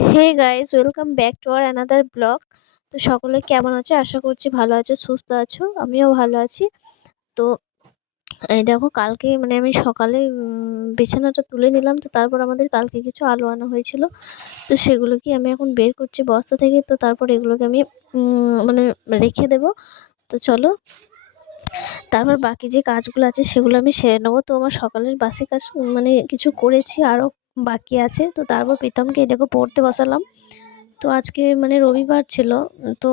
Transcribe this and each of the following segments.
Hey guys, welcome back to our another blog. তো সকলে কেমন আছো? আশা করছি ভালো আছো, সুস্থ আছো। আমিও ভালো আছি। তো এই দেখো, কালকে মানে আমি সকালে বিছানাটা তুলে নিলাম। তো তারপর আমাদের কালকে কিছু আলু আনা হয়েছিল। তো সেগুলোকে আমি এখন বের করছি বস্তা থেকে। তো তারপর এগুলোকে আমি মানে রেখে দেব। তো চলো, তারপর বাকি যে কাজগুলো আছে সেগুলো আমি সেরে নেবো। তো আমার সকালের বাসি কাজ মানে কিছু করেছি, আরও বাকি আছে। তো তারপর প্রীতমকে এই দেখো পড়তে বসালাম। তো আজকে মানে রবিবার ছিল। তো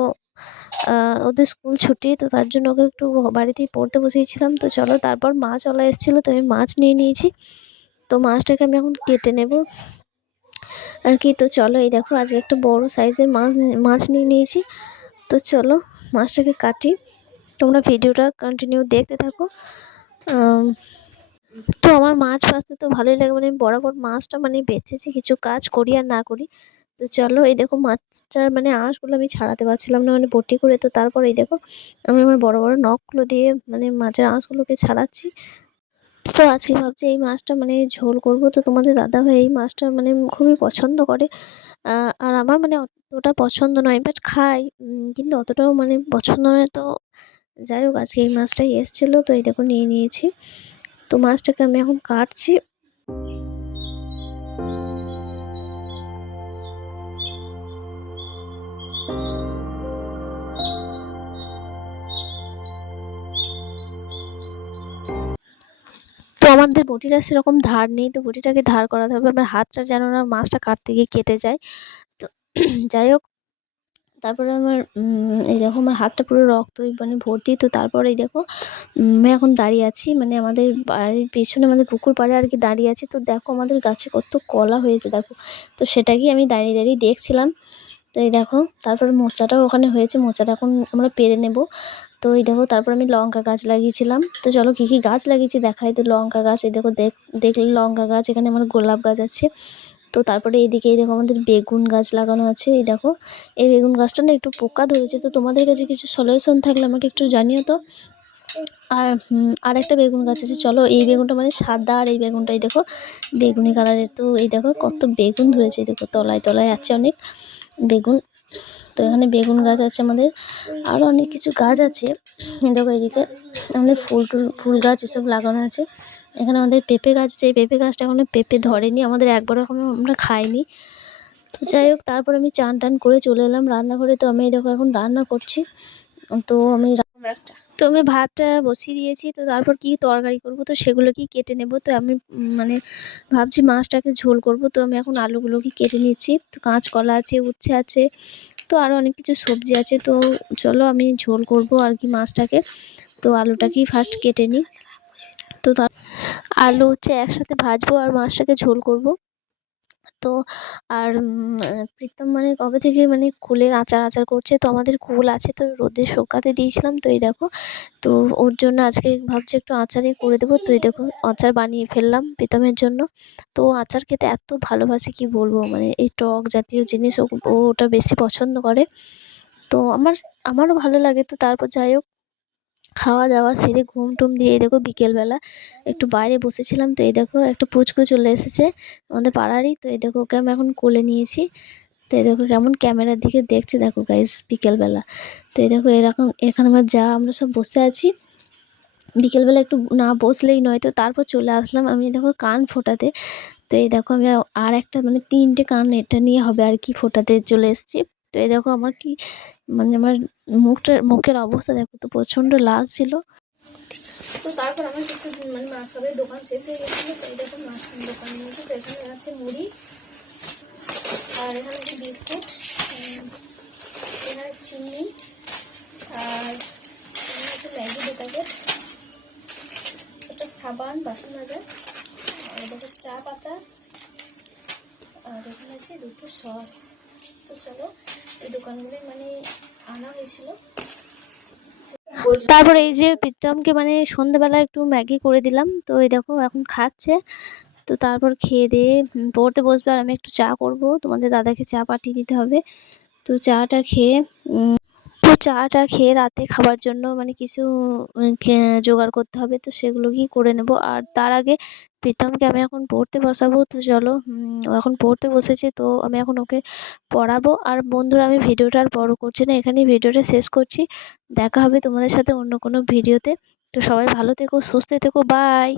ওদের স্কুল ছুটি, তো তার জন্য ওকে একটু বাড়িতেই পড়তে বসিয়েছিলাম। তো চলো, তারপর মাছ চলে এসেছিলো, তো আমি মাছ নিয়ে নিয়েছি। তো মাছটাকে আমি এখন কেটে নেব আর কি। তো চলো, এই দেখো আজকে একটা বড় সাইজের মাছ নিয়ে নিয়েছি। তো চলো মাছটাকে কাটি, তোমরা ভিডিওটা কন্টিনিউ দেখতে থাকো। তো আমার মাছ ভাজতে তো ভালোই লাগে, মানে আমি বরাবর মাছটা মানে বেছেছি, কিছু কাজ করি আর না করি। তো চলো, এই দেখো মাছটার মানে আঁশগুলো আমি ছাড়াতে পারছিলাম না, মানে বটি করে। তো তারপর এই দেখো আমি আমার বড় বড় নখগুলো দিয়ে মানে মাছের আঁশগুলোকে ছাড়াচ্ছি। তো আজকে ভাবছি এই মাছটা মানে ঝোল করব। তো তোমাদের দাদাভাই এই মাছটা মানে খুবই পছন্দ করে। আর আমার মানে অতটা পছন্দ নয়, বাট খাই, কিন্তু অতটাও মানে পছন্দ নয়। তো যাই হোক, আজকে এই মাছটাই এসেছিলো, তো এই দেখো নিয়ে নিয়েছি। তো মাছটাকে আমি এখন কাটছি। তো আমাদের বটিটা সেরকম ধার নেই, তো বটিটাকে ধার করাতে হবে। আমার হাতটা যেন না মাছটা কাটতে গিয়ে কেটে যায়। তো যাই হোক, তারপরে আমার এই দেখো আমার হাতটা পুরো রক্ত মানে ভর্তি। তো তারপরে এই দেখো আমি এখন দাঁড়িয়ে আছি, মানে আমাদের বাড়ির পেছনে আমাদের পুকুর পাড়ে আর কি দাঁড়িয়ে আছি। তো দেখো আমাদের গাছে কত কলা হয়েছে দেখো। তো সেটাকেই আমি দাঁড়িয়ে দাঁড়িয়ে দেখছিলাম। তো এই দেখো, তারপরে মোচাটাও ওখানে হয়েছে, মোচাটা এখন আমরা পেরে নেব। তো এই দেখো, তারপর আমি লঙ্কা গাছ লাগিয়েছিলাম। তো চলো কী কী গাছ লাগিয়েছি দেখাই। তো লঙ্কা গাছ, এই দেখো দেখলে লঙ্কা গাছ, এখানে আমার গোলাপ গাছ আছে। তো তারপরে এইদিকে এই দেখো আমাদের বেগুন গাছ লাগানো আছে। এই দেখো এই বেগুন গাছটা না একটু পোকা ধরেছে। তো তোমাদের কাছে কিছু সলিউশন থাকলে আমাকে একটু জানিও তো। আর একটা বেগুন গাছ আছে। চলো, এই বেগুনটা মানে সাদা, আর এই বেগুনটা এই দেখো বেগুনি কালারের। তো এই দেখো কত বেগুন ধরেছে, এই দেখো তলায় তলায় আছে অনেক বেগুন। তো এখানে বেগুন গাছ আছে আমাদের, আরও অনেক কিছু গাছ আছে। দেখো এদিকে আমাদের ফুল গাছ এসব লাগানো আছে। এখানে আমাদের পেঁপে গাছ আছে। এই পেঁপে গাছটা এখনো পেঁপে ধরেনি, আমাদের একবারও এখনো আমরা খাইনি। তো যাই হোক, তারপর আমি চান টান করে চলে এলাম রান্নাঘরে। তো আমি দেখো এখন রান্না করছি। তো আমি ভাতটা বসিয়ে দিয়েছি। তো তারপর কি তরকারি করব, তো সেগুলোকেই কেটে নেব। তো আমি মানে ভাবছি মাছটাকে ঝোল করব। তো আমি এখন আলুগুলোকে কেটে নিচ্ছি। তো কাঁচকলা আছে, উচ্ছে আছে, তো আরও অনেক কিছু সবজি আছে। তো চলো আমি ঝোল করব আর কি মাছটাকে। তো আলুটাকেই ফার্স্ট কেটে নিই। তো আলু হচ্ছে একসাথে ভাজবো আর মাছটাকে ঝোল করব। তো আর প্রীতম মানে কবে থেকে মানে কুলের আচার করছে। তো আমাদের কুল আছে, তো রোদে শুকাতে দিয়েছিলাম। তো এই দেখো, তো ওর জন্য আজকে ভাবছি একটু আচারই করে দেবো। তো এই দেখো আচার বানিয়ে ফেললাম প্রীতমের জন্য। তো আচার খেতে এত ভালোবাসে কি বলবো, মানে এই টক জাতীয় জিনিস ওটা বেশি পছন্দ করে। তো আমারও ভালো লাগে। তো তারপর যাই হোক, খাওয়া দাওয়া সেরে ঘুম টুম দিয়ে এই দেখো বিকেলবেলা একটু বাইরে বসেছিলাম। তো এই দেখো একটা পুচকু চলে এসেছে আমাদের পাড়ারই। তো এই দেখো ওকে আমি এখন কোলে নিয়েছি। তো এই দেখো কেমন ক্যামেরার দিকে দেখছে দেখো গাইস বিকেলবেলা। তো এই দেখো এরকম এখানে আমরা সব বসে আছি। বিকেলবেলা একটু না বসলেই নয়। তো তারপর চলে আসলাম আমি দেখো কান ফোটাতে। তো এই দেখো আমি আর একটা মানে 3টে কান এটা নিয়ে হবে আর কি ফোটাতে চলে এসেছি। তো এই দেখো আমার কি মানে আমার মুখের অবস্থা দেখো, তো প্রচণ্ড লাগছিল। তো তারপর আমার কিছু মানে মাছ খাবারের দোকান শেষ হয়ে গেছিলো। তো এই দেখো মাছ দোকান নিয়েছি। তো এখানে আছে মুড়ি, আর এখানে আছে বিস্কুট, এখানে চিনি, আর এখানে আছে ম্যাগি 2 প্যাকেট, একটা সাবান বাসন মাজার, আর দেখো চা পাতা, আর এখানে আছে 2টো সস। তো চলো, এই দোকানগুলোই মানে আনা হয়েছিল। তারপর এই যে প্রীতমকে মানে সন্ধ্যেবেলা একটু ম্যাগি করে দিলাম। তো এই দেখো এখন খাচ্ছে। তো তারপর খেয়ে দিয়ে পড়তে বসবে, আর আমি একটু চা করব। তোমাদের দাদাকে চা পাঠিয়ে দিতে হবে। তো চাটা খেয়ে তো চাটা খেয়ে রাতে খাবার জন্য মানে কিছু জোগাড় করতে হবে, তো সেগুলোকেই করে নেব। আর তার আগে প্রীতমকে আমি এখন পড়তে বসাবো, তো চলো ও এখন পড়তে বসেছে, তো আমি এখন ওকে পড়াবো। আর বন্ধুরা, আমি ভিডিওটা আর বড় করছি না, এখানেই ভিডিওটা শেষ করছি। দেখা হবে তোমাদের সাথে অন্য কোনো ভিডিওতে। তো সবাই ভালো থেকো, সুস্থ থেকো, বাই।